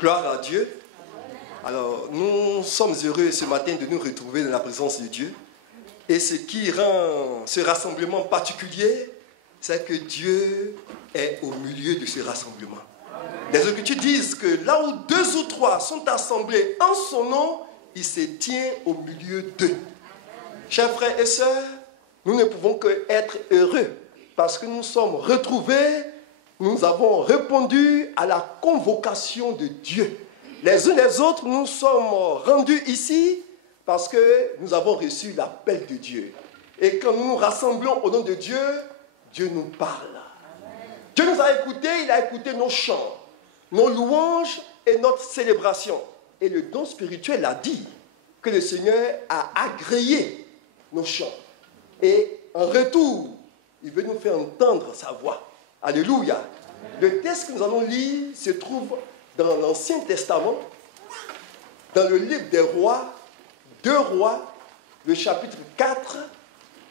Gloire à Dieu. Alors, nous sommes heureux ce matin de nous retrouver dans la présence de Dieu. Et ce qui rend ce rassemblement particulier, c'est que Dieu est au milieu de ce rassemblement. Les Écritures disent que là où 2 ou 3 sont assemblés en son nom, il se tient au milieu d'eux. Chers frères et sœurs, nous ne pouvons qu'être heureux parce que nous sommes retrouvés, nous avons répondu à la convocation de Dieu. Les uns les autres, nous sommes rendus ici parce que nous avons reçu l'appel de Dieu. Et quand nous nous rassemblons au nom de Dieu, Dieu nous parle. Dieu nous a écoutés, il a écouté nos chants, nos louanges et notre célébration. Et le don spirituel a dit que le Seigneur a agréé nos chants. Et en retour, il veut nous faire entendre sa voix. Alléluia. Le texte que nous allons lire se trouve dans l'Ancien Testament, dans le livre des Rois, 2 Rois, le chapitre 4,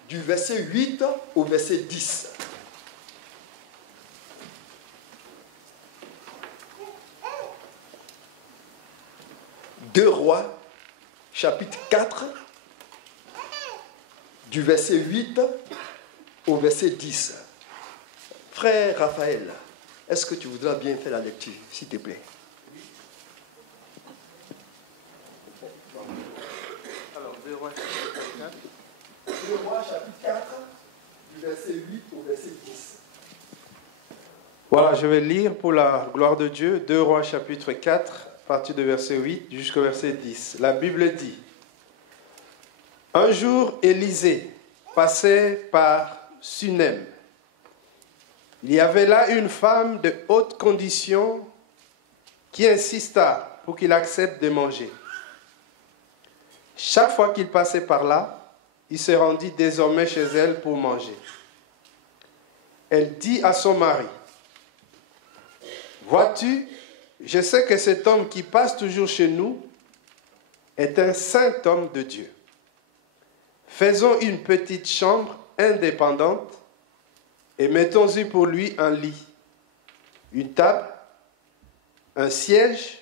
du verset 8 au verset 10. Deux Rois, chapitre 4, du verset 8 au verset 10. Frère Raphaël, est-ce que tu voudras bien faire la lecture, s'il te plaît? Alors, 2 Rois, chapitre 4. 2 Rois, chapitre 4, du verset 8 au verset 10. Voilà, je vais lire pour la gloire de Dieu, 2 Rois, chapitre 4, à partir du verset 8 jusqu'au verset 10. La Bible dit: Un jour, Élisée passait par Sunem. Il y avait là une femme de haute condition qui insista pour qu'il accepte de manger. Chaque fois qu'il passait par là, il se rendit désormais chez elle pour manger. Elle dit à son mari: Vois-tu, je sais que cet homme qui passe toujours chez nous est un saint homme de Dieu. Faisons une petite chambre indépendante et mettons-y pour lui un lit, une table, un siège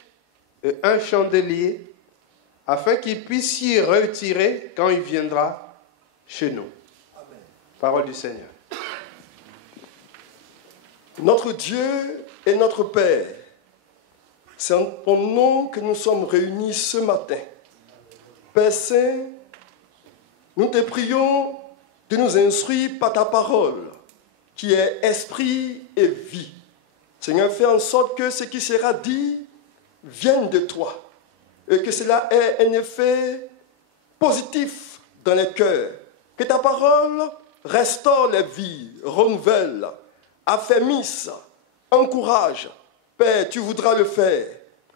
et un chandelier, afin qu'il puisse s'y retirer quand il viendra chez nous. Amen. Parole du Seigneur. Notre Dieu est notre Père. C'est en ton nom que nous sommes réunis ce matin. Père Saint, nous te prions de nous instruire par ta parole, qui est esprit et vie. Seigneur, fais en sorte que ce qui sera dit vienne de toi et que cela ait un effet positif dans les cœurs. Que ta parole restaure les vies, renouvelle, affermisse, encourage. Père, tu voudras le faire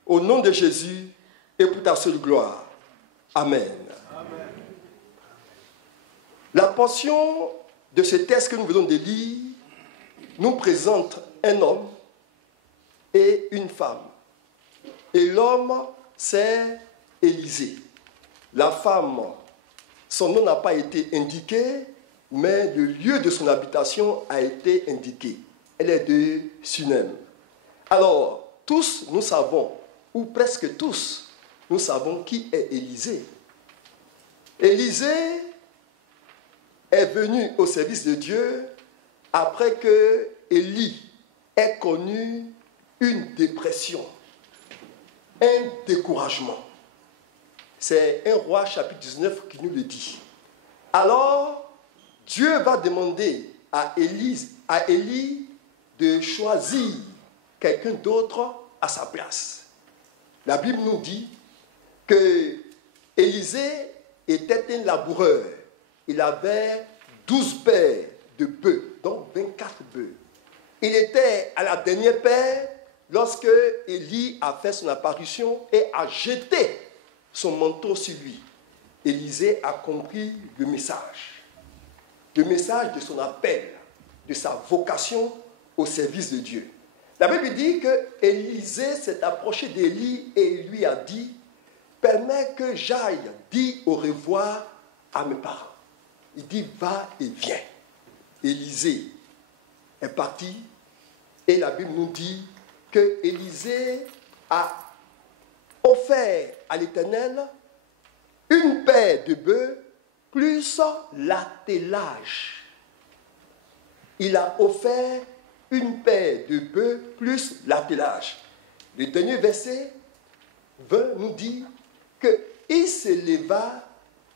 au nom de Jésus et pour ta seule gloire. Amen. Amen. La portion de ce texte que nous venons de lire nous présente un homme et une femme. Et l'homme, c'est Élisée. La femme, son nom n'a pas été indiqué, mais le lieu de son habitation a été indiqué. Elle est de Sunem. Alors, tous nous savons, ou presque tous, nous savons qui est Élisée. Élisée est venu au service de Dieu après que Élie ait connu une dépression, un découragement. C'est 1 Roi chapitre 19 qui nous le dit. Alors, Dieu va demander à Élie de choisir quelqu'un d'autre à sa place. La Bible nous dit que Élisée était un laboureur. Il avait 12 paires de bœufs, donc 24 bœufs. Il était à la dernière paire lorsque Élie a fait son apparition et a jeté son manteau sur lui. Élisée a compris le message de son appel, de sa vocation au service de Dieu. La Bible dit que Élisée s'est approché d'Élie et lui a dit: permets que j'aille dire au revoir à mes parents. Il dit: va et viens. Élisée est parti et la Bible nous dit que Élisée a offert à l'Éternel une paire de bœufs plus l'attelage. Il a offert une paire de bœufs plus l'attelage. Le dernier verset 20 nous dit qu'il se leva,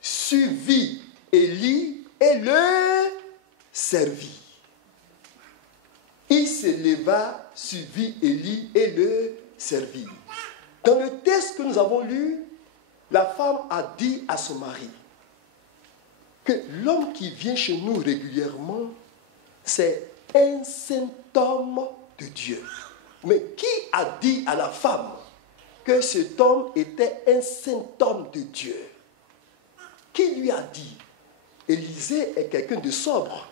suivit Élie et le servit. Il se leva, suivit Élie et le servit. Dans le texte que nous avons lu, la femme a dit à son mari que l'homme qui vient chez nous régulièrement, c'est un saint homme de Dieu. Mais qui a dit à la femme que cet homme était un saint homme de Dieu? Qui lui a dit? Élisée est quelqu'un de sobre.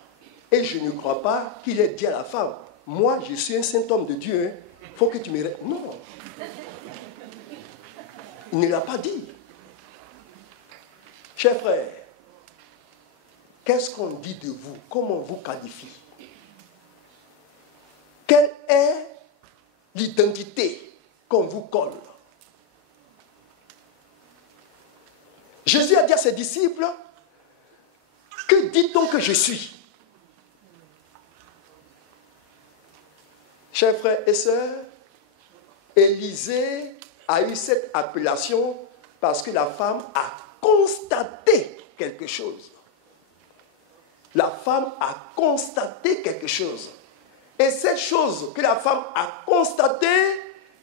Et je ne crois pas qu'il ait dit à la femme, moi je suis un saint homme de Dieu, il faut que tu me... Non. Il ne l'a pas dit. Chers frères, qu'est-ce qu'on dit de vous? Comment on vous qualifie? Quelle est l'identité qu'on vous colle? Jésus a dit à ses disciples, que dit-on que je suis? Chers frères et sœurs, Élisée a eu cette appellation parce que la femme a constaté quelque chose. La femme a constaté quelque chose. Et cette chose que la femme a constatée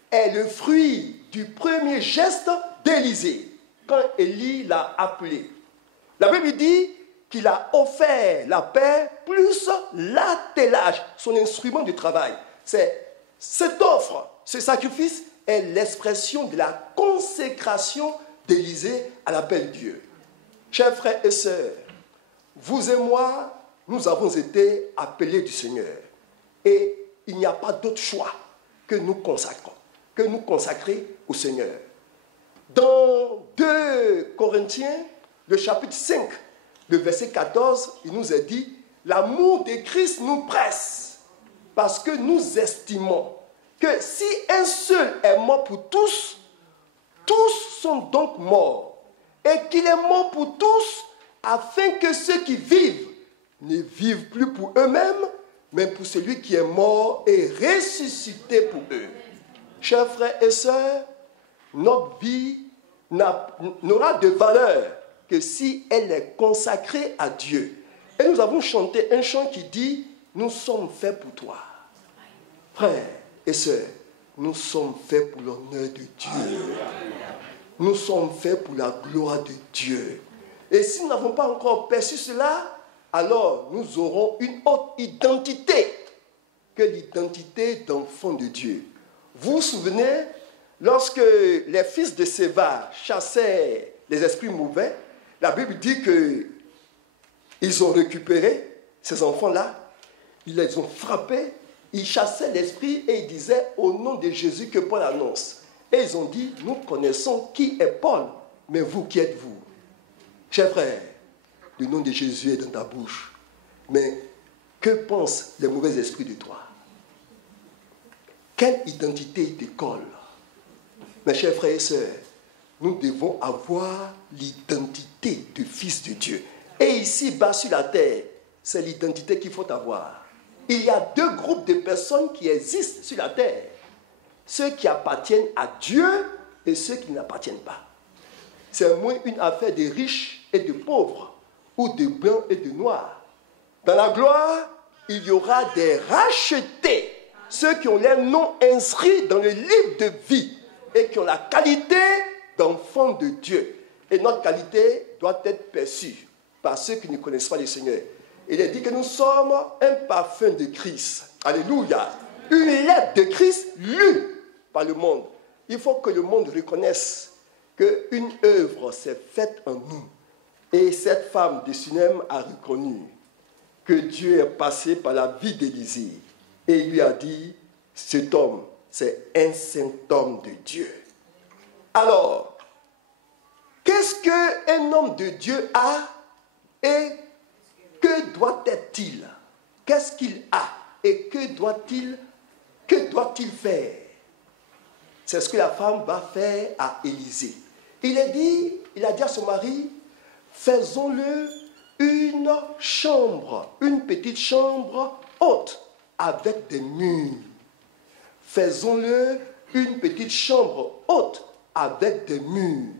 est le fruit du premier geste d'Élisée, quand Élie l'a appelé. La Bible dit qu'il a offert la paix plus l'attelage, son instrument de travail. Cette offre, ce sacrifice est l'expression de la consécration d'Élisée à l'appel de Dieu. Chers frères et sœurs, vous et moi, nous avons été appelés du Seigneur. Et il n'y a pas d'autre choix que nous consacrer au Seigneur. Dans 2 Corinthiens, le chapitre 5, le verset 14, il nous est dit, l'amour de Christ nous presse, parce que nous estimons que si un seul est mort pour tous, tous sont donc morts, et qu'il est mort pour tous, afin que ceux qui vivent ne vivent plus pour eux-mêmes, mais pour celui qui est mort et ressuscité pour eux. Chers frères et sœurs, notre vie n'aura de valeur que si elle est consacrée à Dieu. Et nous avons chanté un chant qui dit, nous sommes faits pour toi. Frères et sœurs, nous sommes faits pour l'honneur de Dieu. Nous sommes faits pour la gloire de Dieu. Et si nous n'avons pas encore perçu cela, alors nous aurons une autre identité que l'identité d'enfant de Dieu. Vous vous souvenez, lorsque les fils de Séva chassaient les esprits mauvais, la Bible dit qu'ils ont récupéré ces enfants-là, ils les ont frappés, ils chassaient l'esprit et ils disaient au nom de Jésus que Paul annonce. Et ils ont dit, nous connaissons qui est Paul, mais vous, qui êtes-vous? Chers frères, le nom de Jésus est dans ta bouche. Mais que pensent les mauvais esprits de toi? Quelle identité te colle? Mes chers frères et sœurs, nous devons avoir l'identité de fils de Dieu. Et ici, bas sur la terre, c'est l'identité qu'il faut avoir. Il y a deux groupes de personnes qui existent sur la terre. Ceux qui appartiennent à Dieu et ceux qui n'appartiennent pas. C'est moins une affaire de riches et de pauvres, ou de blancs et de noirs. Dans la gloire, il y aura des rachetés, ceux qui ont leur nom inscrit dans le livre de vie et qui ont la qualité d'enfants de Dieu. Et notre qualité doit être perçue par ceux qui ne connaissent pas le Seigneur. Il est dit que nous sommes un parfum de Christ. Alléluia. Une lettre de Christ lue par le monde. Il faut que le monde reconnaisse qu'une œuvre s'est faite en nous. Et cette femme de Sunem a reconnu que Dieu est passé par la vie d'Élisée. Et il lui a dit, cet homme, c'est un saint homme de Dieu. Alors, qu'est-ce qu'un homme de Dieu a et que doit-il? Qu'est-ce qu'il a et que doit-il faire? C'est ce que la femme va faire à Élisée. Il a dit à son mari, faisons-le une chambre, une petite chambre haute avec des murs. Faisons-le une petite chambre haute avec des murs.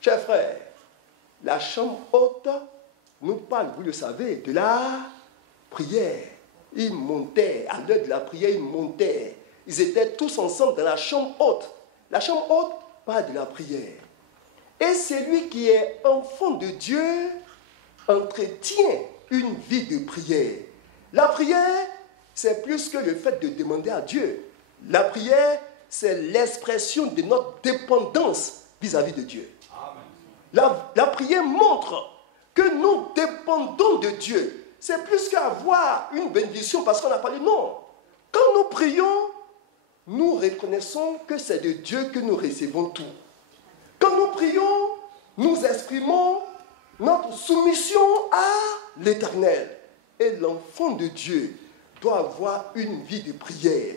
Chers frères, la chambre haute nous parle, vous le savez, de la prière. Ils montaient, à l'heure de la prière, ils montaient. Ils étaient tous ensemble dans la chambre haute. La chambre haute parle de la prière. Et celui qui est enfant de Dieu entretient une vie de prière. La prière, c'est plus que le fait de demander à Dieu. La prière, c'est l'expression de notre dépendance vis-à-vis de Dieu. La prière montre que nous dépendons de Dieu. C'est plus qu'avoir une bénédiction parce qu'on a parlé. Non. Quand nous prions, nous reconnaissons que c'est de Dieu que nous recevons tout. Quand nous prions, nous exprimons notre soumission à l'Éternel. Et l'enfant de Dieu doit avoir une vie de prière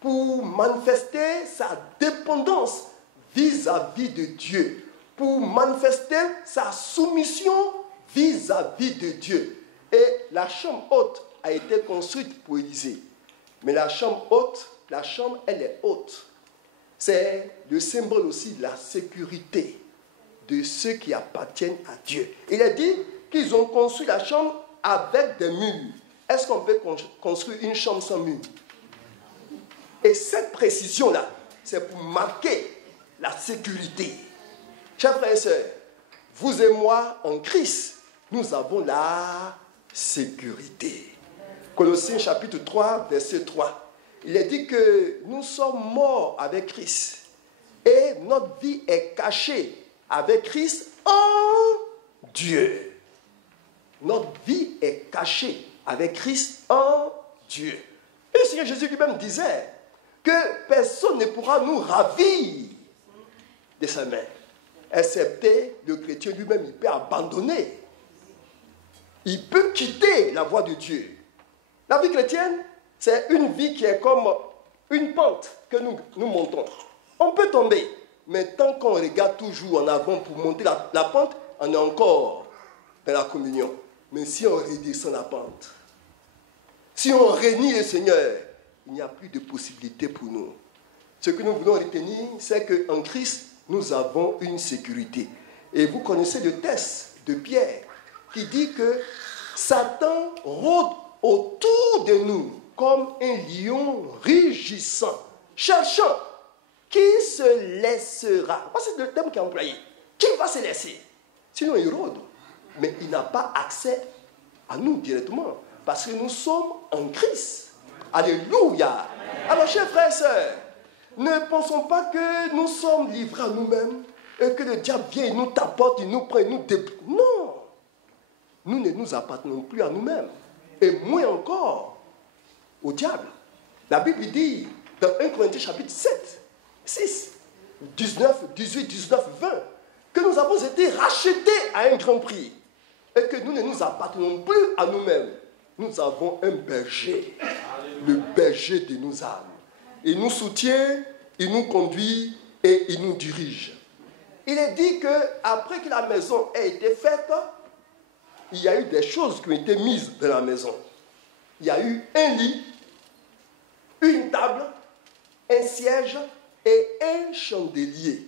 pour manifester sa dépendance vis-à-vis de Dieu, pour manifester sa soumission vis-à-vis de Dieu. Et la chambre haute a été construite pour Élisée. Mais la chambre haute, elle est haute. C'est le symbole aussi de la sécurité de ceux qui appartiennent à Dieu. Il a dit qu'ils ont construit la chambre avec des murs. Est-ce qu'on peut construire une chambre sans murs? Et cette précision-là, c'est pour marquer la sécurité. Chers frères et sœurs, vous et moi, en Christ, nous avons la sécurité. Colossiens chapitre 3, verset 3. Il est dit que nous sommes morts avec Christ. Et notre vie est cachée avec Christ en Dieu. Notre vie est cachée avec Christ en Dieu. Et le Seigneur Jésus lui-même disait que personne ne pourra nous ravir de sa main. Excepté le chrétien lui-même, il peut abandonner. Il peut quitter la voie de Dieu. La vie chrétienne, c'est une vie qui est comme une pente que nous montons. On peut tomber, mais tant qu'on regarde toujours en avant pour monter la pente, on est encore dans la communion. Mais si on redescend la pente, si on renie le Seigneur, il n'y a plus de possibilité pour nous. Ce que nous voulons retenir, c'est qu'en Christ, nous avons une sécurité. Et vous connaissez le texte de Pierre qui dit que Satan rôde autour de nous comme un lion rugissant, cherchant qui se laissera. C'est le terme qui est employé. Qui va se laisser? Sinon, il rôde. Mais il n'a pas accès à nous directement. Parce que nous sommes en Christ. Alléluia. Alors, chers frères et sœurs, ne pensons pas que nous sommes livrés à nous-mêmes et que le diable vient, il nous tapote, il nous prend, il nous déplie. Non. Nous ne nous appartenons plus à nous-mêmes. Et moins encore au diable. La Bible dit dans 1 Corinthiens chapitre 7, 6, 19, 18, 19, 20, que nous avons été rachetés à un grand prix et que nous ne nous appartenons plus à nous-mêmes. Nous avons un berger, le berger de nos âmes. Il nous soutient, il nous conduit et il nous dirige. Il est dit qu'après que la maison ait été faite, il y a eu des choses qui ont été mises dans la maison. Il y a eu un lit, une table, un siège et un chandelier.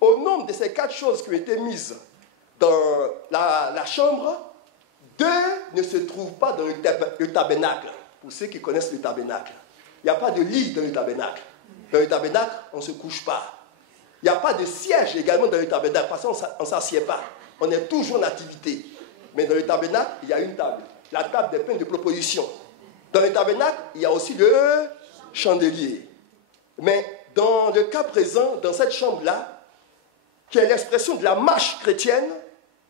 Au nombre de ces 4 choses qui ont été mises dans la chambre, 2 ne se trouvent pas dans le tabernacle. Pour ceux qui connaissent le tabernacle. Il n'y a pas de lit dans le tabernacle. Dans le tabernacle, on ne se couche pas. Il n'y a pas de siège également dans le tabernacle, parce qu'on ne s'assied pas. On est toujours en activité. Mais dans le tabernacle, il y a une table. La table des pains de proposition. Dans le tabernacle, il y a aussi le chandelier. Mais dans le cas présent, dans cette chambre-là, qui est l'expression de la marche chrétienne,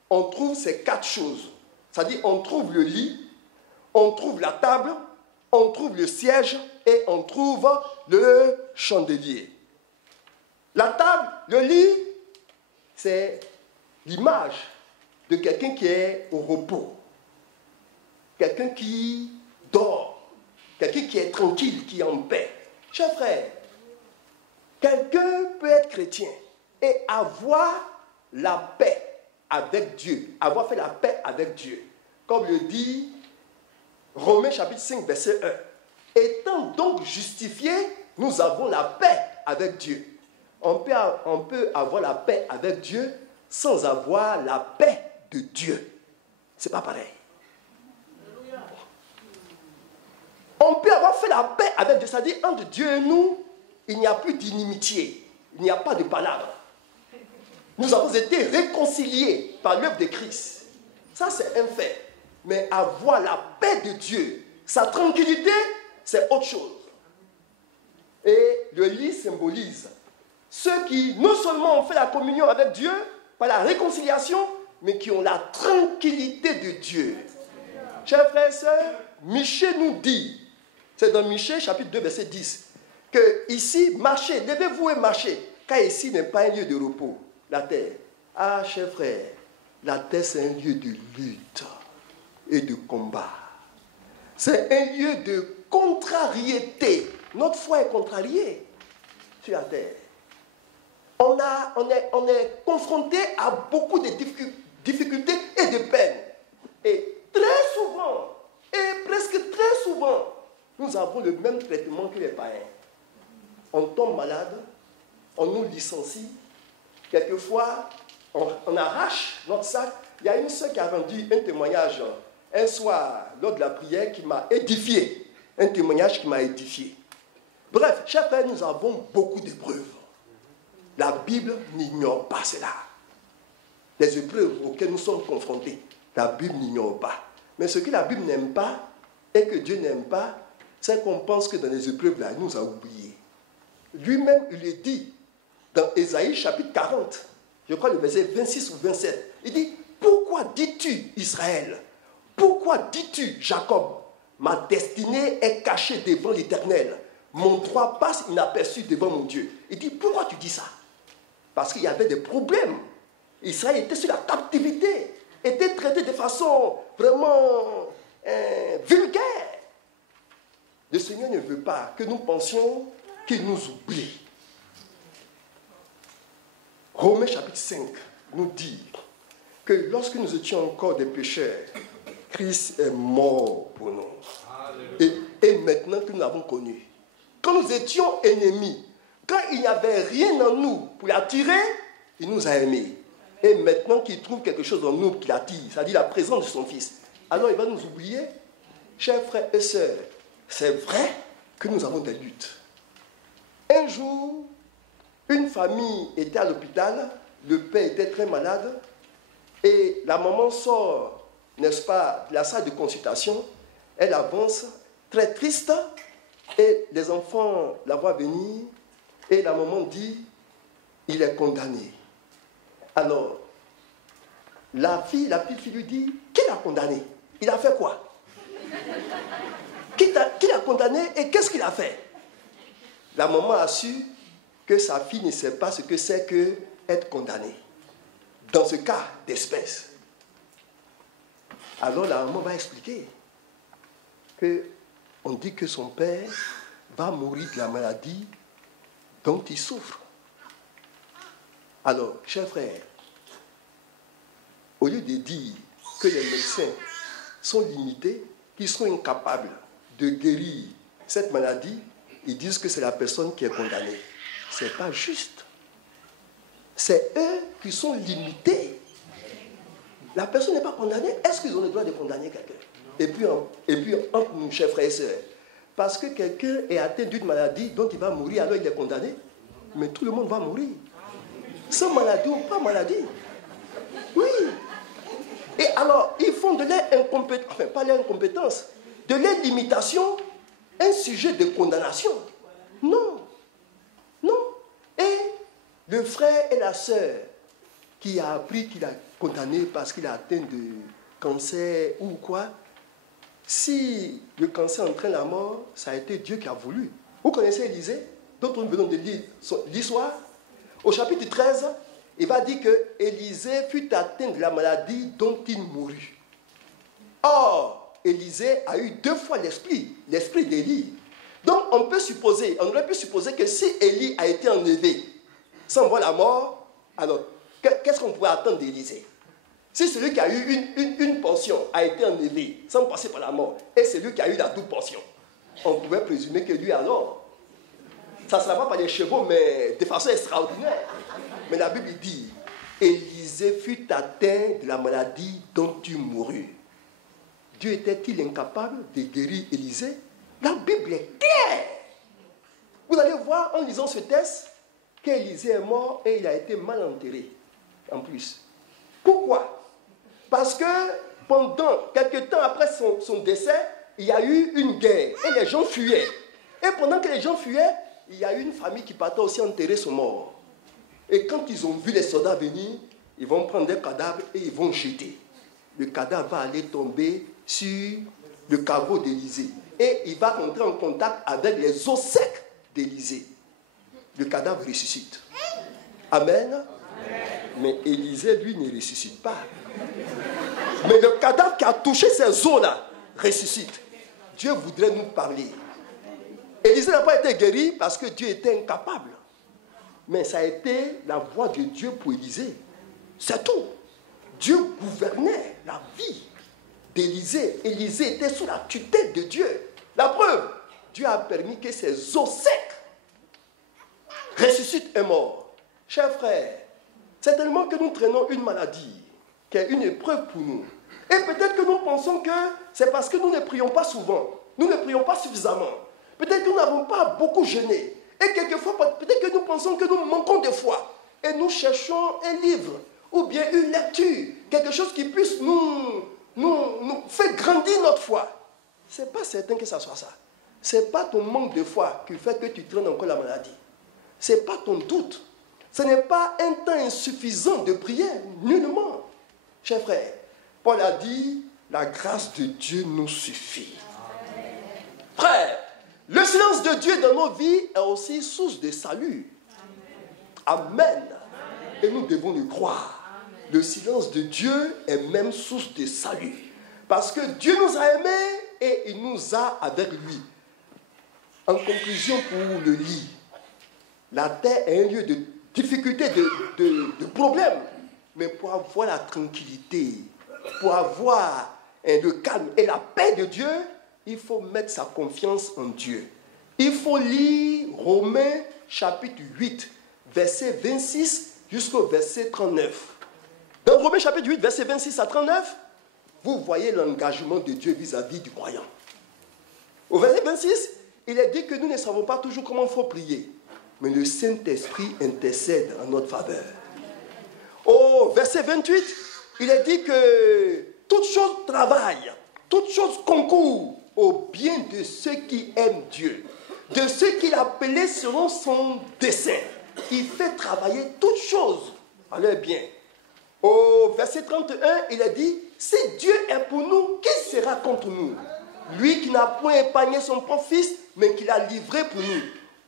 on trouve ces 4 choses. C'est-à-dire, on trouve le lit, on trouve la table, on trouve le siège et on trouve le chandelier. La table, le lit, c'est l'image de quelqu'un qui est au repos, quelqu'un qui dort, quelqu'un qui est tranquille, qui est en paix. Chers frères, quelqu'un peut être chrétien et avoir la paix avec Dieu, avoir fait la paix avec Dieu. Comme le dit Romains chapitre 5, verset 1. Étant donc justifiés, nous avons la paix avec Dieu. On peut avoir la paix avec Dieu sans avoir la paix de Dieu. C'est pas pareil. On peut avoir fait la paix avec Dieu, c'est-à-dire entre Dieu et nous, il n'y a plus d'inimitié, il n'y a pas de palabre. Nous avons été réconciliés par l'œuvre de Christ. Ça, c'est un fait. Mais avoir la paix de Dieu, sa tranquillité, c'est autre chose. Et le lit symbolise ceux qui non seulement ont fait la communion avec Dieu par la réconciliation, mais qui ont la tranquillité de Dieu. Chers frères et sœurs, Michée nous dit, c'est dans Michée chapitre 2 verset 10, que ici, marchez, levez-vous et marchez, car ici n'est pas un lieu de repos, la terre. Ah, chers frères, la terre c'est un lieu de lutte et de combat. C'est un lieu de contrariété. Notre foi est contrariée sur la terre. On est confronté à beaucoup de difficultés et de peines. Et très souvent, et presque très souvent, nous avons le même traitement que les païens. On tombe malade, on nous licencie, quelquefois, on arrache notre sac. Il y a une sœur qui a rendu un témoignage un soir, lors de la prière, qui m'a édifié. Un témoignage qui m'a édifié. Bref, chers frères, nous avons beaucoup d'épreuves. La Bible n'ignore pas cela. Les épreuves auxquelles nous sommes confrontés, la Bible n'ignore pas. Mais ce que la Bible n'aime pas, et que Dieu n'aime pas, c'est qu'on pense que dans les épreuves, là, il nous a oubliés. Lui-même, il le dit dans Ésaïe chapitre 40, je crois le verset 26 ou 27. Il dit, pourquoi dis-tu, Israël? Pourquoi dis-tu, Jacob? Ma destinée est cachée devant l'Éternel. Mon droit passe inaperçu devant mon Dieu. Il dit, pourquoi tu dis ça? Parce qu'il y avait des problèmes. Israël était sur la captivité, était traité de façon vraiment vulgaire. Le Seigneur ne veut pas que nous pensions qu'il nous oublie. Romains chapitre 5 nous dit que lorsque nous étions encore des pécheurs, Christ est mort pour nous. Et maintenant que nous l'avons connu, quand nous étions ennemis, quand il n'y avait rien en nous pour l'attirer, il nous a aimés. Et maintenant qu'il trouve quelque chose en nous qui l'attire, c'est-à-dire la présence de son Fils, alors il va nous oublier. Chers frères et sœurs, c'est vrai que nous avons des luttes. Un jour, une famille était à l'hôpital, le père était très malade, et la maman sort, n'est-ce pas, de la salle de consultation, elle avance, très triste, et les enfants la voient venir, et la maman dit, il est condamné. Alors, la petite fille lui dit, qui l'a condamné? Il a fait quoi? Qui l'a condamné et qu'est-ce qu'il a fait? La maman a su que sa fille ne sait pas ce que c'est que être condamné. Dans ce cas d'espèce. Alors la maman va expliquer qu'on dit que son père va mourir de la maladie dont il souffre. Alors, chers frères, au lieu de dire que les médecins sont limités, qu'ils sont incapables de guérir cette maladie, ils disent que c'est la personne qui est condamnée. Ce n'est pas juste. C'est eux qui sont limités. La personne n'est pas condamnée. Est-ce qu'ils ont le droit de condamner quelqu'un? Et puis, entre nous, chers frères et sœurs, parce que quelqu'un est atteint d'une maladie dont il va mourir, alors il est condamné. Mais tout le monde va mourir. Sans maladie ou pas maladie. Oui. Et alors, ils font de leur incompétence, enfin pas leur incompétence, de leur limitation, un sujet de condamnation. Non. Non. Et le frère et la sœur qui a appris qu'il a condamné parce qu'il a atteint de cancer ou quoi, si le cancer entraîne la mort, ça a été Dieu qui a voulu. Vous connaissez Élisée, dont nous venons de lire l'histoire. Au chapitre 13, il va dire que Élisée fut atteint de la maladie dont il mourut. Or, Élisée a eu 2 fois l'esprit d'Élie. Donc on aurait pu supposer que si Élie a été enlevé sans voir la mort, alors qu'est-ce qu'on pourrait attendre d'Élisée? Si celui qui a eu une portion a été enlevé sans passer par la mort, et celui qui a eu la double portion, on pouvait présumer que lui alors, ça ne sera pas par les chevaux, mais de façon extraordinaire. Mais la Bible dit, Élisée fut atteint de la maladie dont tu mourus. Dieu était-il incapable de guérir Élisée? La Bible est claire. Vous allez voir en lisant ce texte qu'Élisée est mort et il a été mal enterré. En plus. Pourquoi? Parce que pendant quelques temps après son décès, il y a eu une guerre et les gens fuyaient. Et pendant que les gens fuyaient, il y a eu une famille qui partait aussi enterrer son mort. Et quand ils ont vu les soldats venir, ils vont prendre des cadavres et ils vont jeter. Le cadavre va aller tomber sur le caveau d'Élisée. Et il va entrer en contact avec les os secs d'Élisée. Le cadavre ressuscite. Amen. Amen. Mais Élisée, lui, ne ressuscite pas. Mais le cadavre qui a touché ces os-là ressuscite. Dieu voudrait nous parler. Élisée n'a pas été guéri parce que Dieu était incapable. Mais ça a été la voix de Dieu pour Élisée. C'est tout. Dieu gouvernait la vie d'Élisée. Élisée était sous la tutelle de Dieu. La preuve, Dieu a permis que ces os secs ressuscitent un mort. Chers frères, c'est tellement que nous traînons une maladie, qui est une épreuve pour nous. Et peut-être que nous pensons que c'est parce que nous ne prions pas souvent, nous ne prions pas suffisamment. Peut-être que nous n'avons pas beaucoup jeûné. Et quelquefois, peut-être que nous pensons que nous manquons de foi. Et nous cherchons un livre, ou bien une lecture, quelque chose qui puisse nous faire grandir notre foi. Ce n'est pas certain que ça soit ça. Ce n'est pas ton manque de foi qui fait que tu traînes encore la maladie. Ce n'est pas ton doute. Ce n'est pas un temps insuffisant de prière, nullement. Chers frères, Paul a dit, la grâce de Dieu nous suffit. Frère, le silence de Dieu dans nos vies est aussi source de salut. Amen. Et nous devons le croire. Le silence de Dieu est même source de salut. Parce que Dieu nous a aimés et il nous a avec lui. En conclusion, pour le lit, la terre est un lieu de difficulté, de problèmes. Mais pour avoir la tranquillité, pour avoir le calme et la paix de Dieu, il faut mettre sa confiance en Dieu. Il faut lire Romains chapitre 8, verset 26 jusqu'au verset 39. Dans Romains chapitre 8, verset 26 à 39, vous voyez l'engagement de Dieu vis-à-vis du croyant. Au verset 26, il est dit que nous ne savons pas toujours comment il faut prier. Mais le Saint-Esprit intercède en notre faveur. Au verset 28, il est dit que toute chose travaille, toute chose concourt au bien de ceux qui aiment Dieu, de ceux qu'il a appelés selon son dessein. Il fait travailler toutes choses à leur bien. Au verset 31, il est dit, si Dieu est pour nous, qui sera contre nous? Lui qui n'a point épargné son propre fils, mais qui l'a livré pour nous.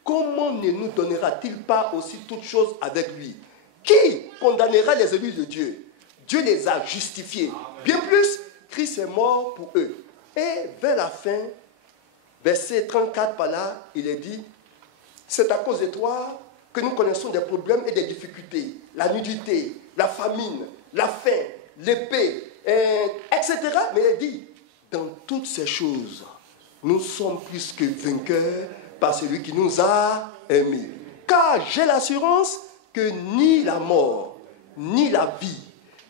Comment ne nous donnera-t-il pas aussi toutes choses avec lui? Qui condamnera les élus de Dieu? Dieu les a justifiés. Bien plus, Christ est mort pour eux. Et vers la fin, verset 34 par là, il est dit, c'est à cause de toi que nous connaissons des problèmes et des difficultés. La nudité, la famine, la faim, l'épée, etc. Mais il est dit, dans toutes ces choses, nous sommes plus que vainqueurs par celui qui nous a aimés. Car j'ai l'assurance que ni la mort, ni la vie,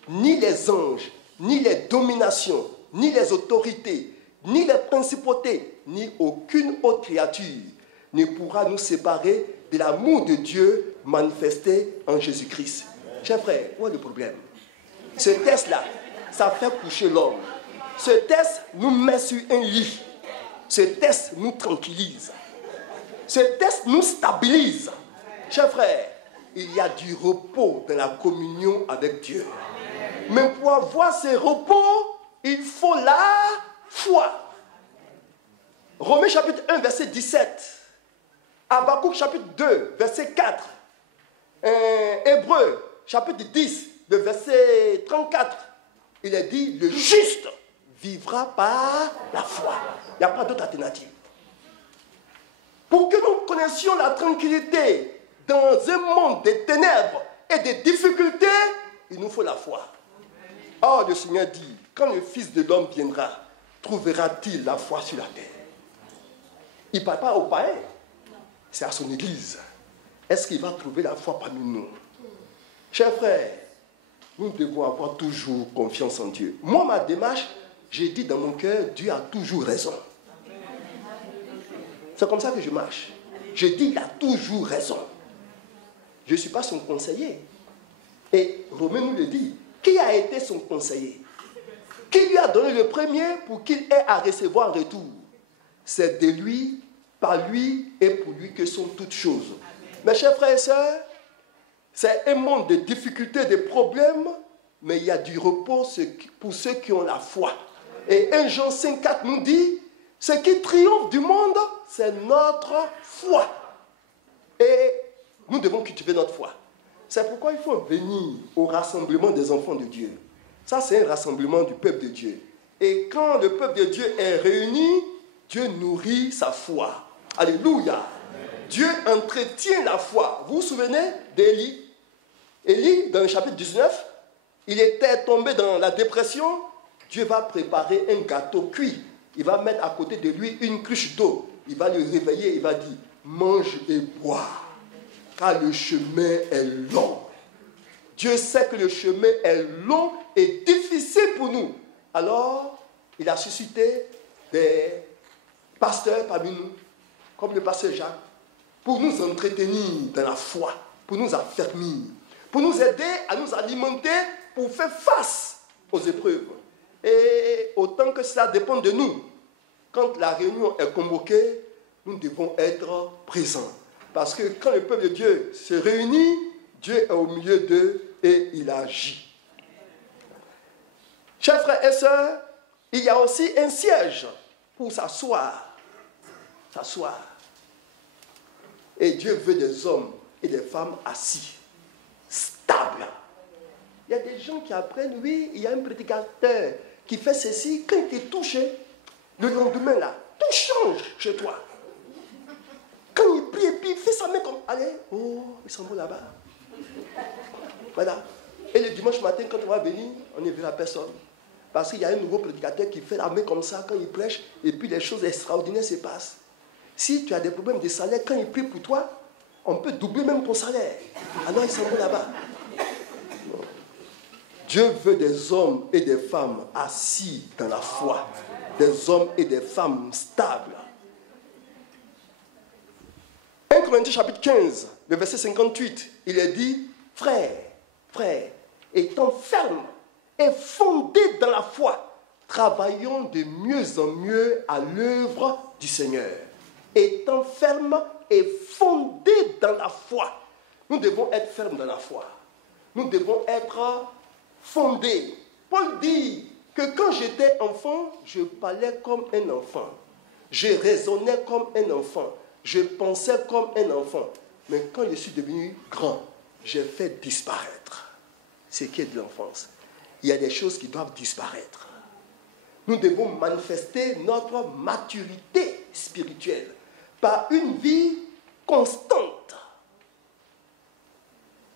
ni les anges, ni les dominations, ni les autorités, ni les principautés, ni aucune autre créature ne pourra nous séparer de l'amour de Dieu manifesté en Jésus-Christ. Chers frères, où est le problème? Ce test-là, ça fait coucher l'homme. Ce test nous met sur un lit. Ce test nous tranquillise. Ce test nous stabilise. Chers frères, il y a du repos dans la communion avec Dieu. Mais pour avoir ce repos, il faut la foi. Romains chapitre 1, verset 17. Habakkuk chapitre 2, verset 4. Hébreux chapitre 10, le verset 34. Il est dit, le juste vivra par la foi. Il n'y a pas d'autre alternative. Pour que nous connaissions la tranquillité dans un monde des ténèbres et des difficultés, il nous faut la foi. Or, le Seigneur dit, quand le Fils de l'homme viendra, trouvera-t-il la foi sur la terre? Il ne parle pas aux païens, c'est à son Église. Est-ce qu'il va trouver la foi parmi nous? Chers frères, nous devons avoir toujours confiance en Dieu. Moi, ma démarche, j'ai dit dans mon cœur, Dieu a toujours raison. C'est comme ça que je marche. Je dis, il a toujours raison. Je ne suis pas son conseiller. Et Romain nous le dit. Qui a été son conseiller? Qui lui a donné le premier pour qu'il ait à recevoir en retour? C'est de lui, par lui et pour lui que sont toutes choses. Mes chers frères et sœurs, c'est un monde de difficultés, de problèmes, mais il y a du repos pour ceux qui ont la foi. Et 1 Jean 5,4 nous dit, ce qui triomphe du monde, c'est notre foi. Et nous devons cultiver notre foi. C'est pourquoi il faut venir au rassemblement des enfants de Dieu. Ça, c'est un rassemblement du peuple de Dieu. Et quand le peuple de Dieu est réuni, Dieu nourrit sa foi. Alléluia. Dieu entretient la foi. Vous vous souvenez d'Élie? Élie, dans le chapitre 19, il était tombé dans la dépression. Dieu va préparer un gâteau cuit. Il va mettre à côté de lui une cruche d'eau. Il va le réveiller, il va dire, mange et bois, car le chemin est long. Dieu sait que le chemin est long et difficile pour nous. Alors, il a suscité des pasteurs parmi nous, comme le pasteur Jacques, pour nous entretenir dans la foi, pour nous affermir, pour nous aider à nous alimenter, pour faire face aux épreuves. Et autant que cela dépend de nous, quand la réunion est convoquée, nous devons être présents. Parce que quand le peuple de Dieu se réunit, Dieu est au milieu d'eux et il agit. Chers frères et sœurs, il y a aussi un siège pour s'asseoir. S'asseoir. Et Dieu veut des hommes et des femmes assis, stables. Il y a des gens qui apprennent, oui, il y a un prédicateur qui fait ceci, quand il est touché, le lendemain là, tout change chez toi. Quand il prie et puis il fait sa main comme, allez, oh, il s'en va là-bas. Voilà. Et le dimanche matin, quand on va venir, on ne verra personne. Parce qu'il y a un nouveau prédicateur qui fait la main comme ça quand il prêche, et puis les choses extraordinaires se passent. Si tu as des problèmes de salaire, quand il prie pour toi, on peut doubler même ton salaire. Alors il s'en va là-bas. Dieu veut des hommes et des femmes assis dans la foi. Des hommes et des femmes stables. 1 Corinthiens chapitre 15, le verset 58, il est dit, frères, étant fermes et fondés dans la foi, travaillons de mieux en mieux à l'œuvre du Seigneur. Étant fermes et fondés dans la foi. Nous devons être fermes dans la foi. Nous devons être fondés. Paul dit que quand j'étais enfant, je parlais comme un enfant. Je raisonnais comme un enfant. Je pensais comme un enfant. Mais quand je suis devenu grand, j'ai fait disparaître ce qui est de l'enfance. Il y a des choses qui doivent disparaître. Nous devons manifester notre maturité spirituelle par une vie constante,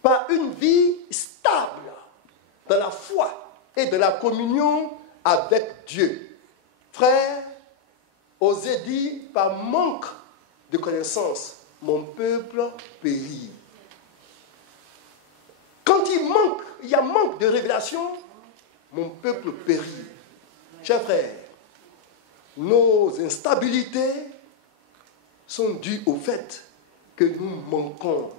par une vie stable dans la foi et dans la communion avec Dieu. Frère, osez dire, par manque de connaissance, mon peuple périt. Quand il y a manque de révélation, mon peuple périt. Chers frères, nos instabilités sont dues au fait que nous manquons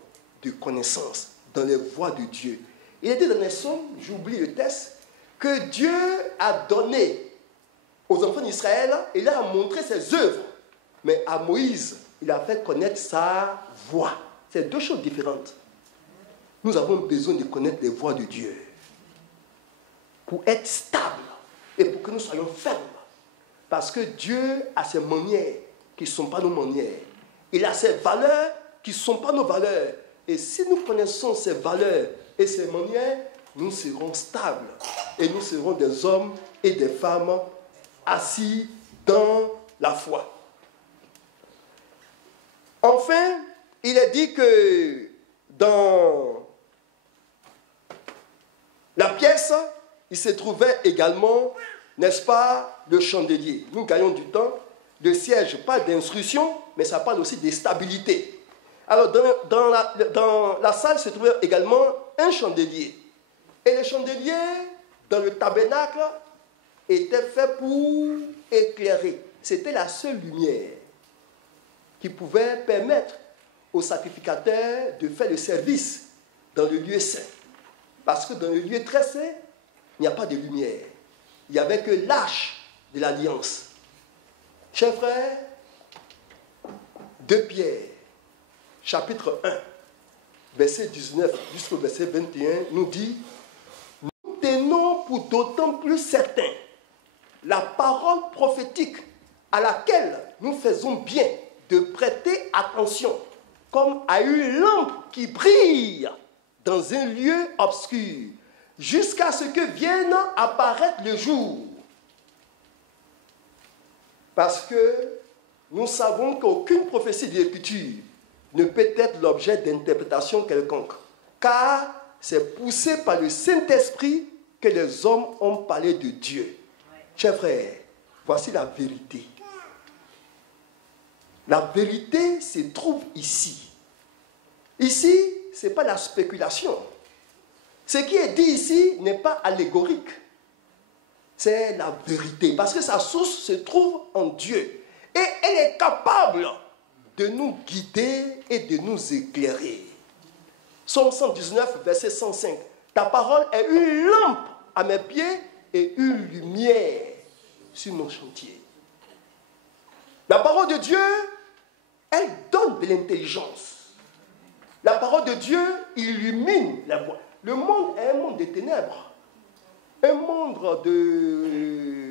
de connaissance dans les voies de Dieu. Il était dans les psaumes, j'oublie le texte, que Dieu a donné aux enfants d'Israël, et il a montré ses œuvres. Mais à Moïse, il a fait connaître sa voix. C'est deux choses différentes. Nous avons besoin de connaître les voies de Dieu pour être stable et pour que nous soyons fermes. Parce que Dieu a ses manières qui ne sont pas nos manières. Il a ses valeurs qui ne sont pas nos valeurs. Et si nous connaissons ces valeurs et ces manières, nous serons stables. Et nous serons des hommes et des femmes assis dans la foi. Enfin, il est dit que dans la pièce, il se trouvait également, n'est-ce pas, le chandelier. Nous gagnons du temps. Le siège, pas d'instruction, mais ça parle aussi de stabilité. Alors, dans la salle se trouvait également un chandelier. Et le chandelier, dans le tabernacle, était fait pour éclairer. C'était la seule lumière qui pouvait permettre aux sacrificateurs de faire le service dans le lieu saint. Parce que dans le lieu très saint, il n'y a pas de lumière. Il n'y avait que l'arche de l'alliance. Chers frères, 2 Pierre, chapitre 1, verset 19 jusqu'au verset 21, nous dit: nous tenons pour d'autant plus certain la parole prophétique à laquelle nous faisons bien de prêter attention, comme à une lampe qui brille dans un lieu obscur, jusqu'à ce que vienne apparaître le jour. Parce que nous savons qu'aucune prophétie de l'Écriture ne peut être l'objet d'interprétation quelconque, car c'est poussé par le Saint-Esprit que les hommes ont parlé de Dieu. Chers frères, voici la vérité. La vérité se trouve ici. Ici, ce n'est pas la spéculation. Ce qui est dit ici n'est pas allégorique. C'est la vérité. Parce que sa source se trouve en Dieu. Et elle est capable de nous guider et de nous éclairer. Psaume 119, verset 105. Ta parole est une lampe à mes pieds et une lumière sur mon chantier. La parole de Dieu, elle donne de l'intelligence. La parole de Dieu illumine la voie. Le monde est un monde de ténèbres. Un monde de